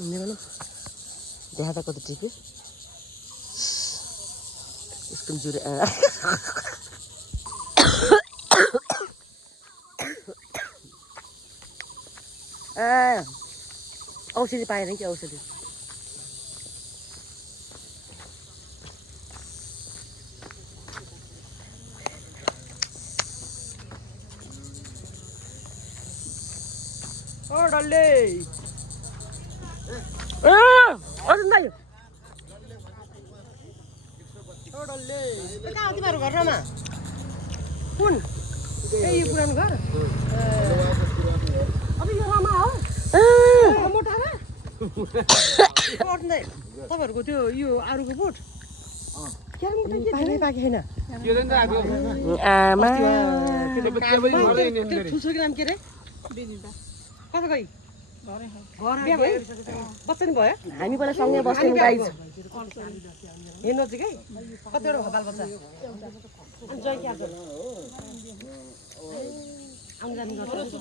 Ini देखा था कति टिप्यो यसको जुरे औषधि पाएन कि औषधि ओ डल्ले अर्जुन दाइ ओ डल्ले कहाँ हो तिमीहरू घरमा कुन ए यो पुरानो घर अब यो रामा हो मोटामा अर्जुन दाइ तपाईँहरूको त्यो यो आरुको बोट पाके छैन आमा ठुसोको नाम के रे कता गई बिहा भयो बच्चा नि भयो हामी पहिला सँगै बस्ने गाइज हे नजिकै कतिवटा बाल बच्चा अनि जय क्या आउनु जानु गर्छ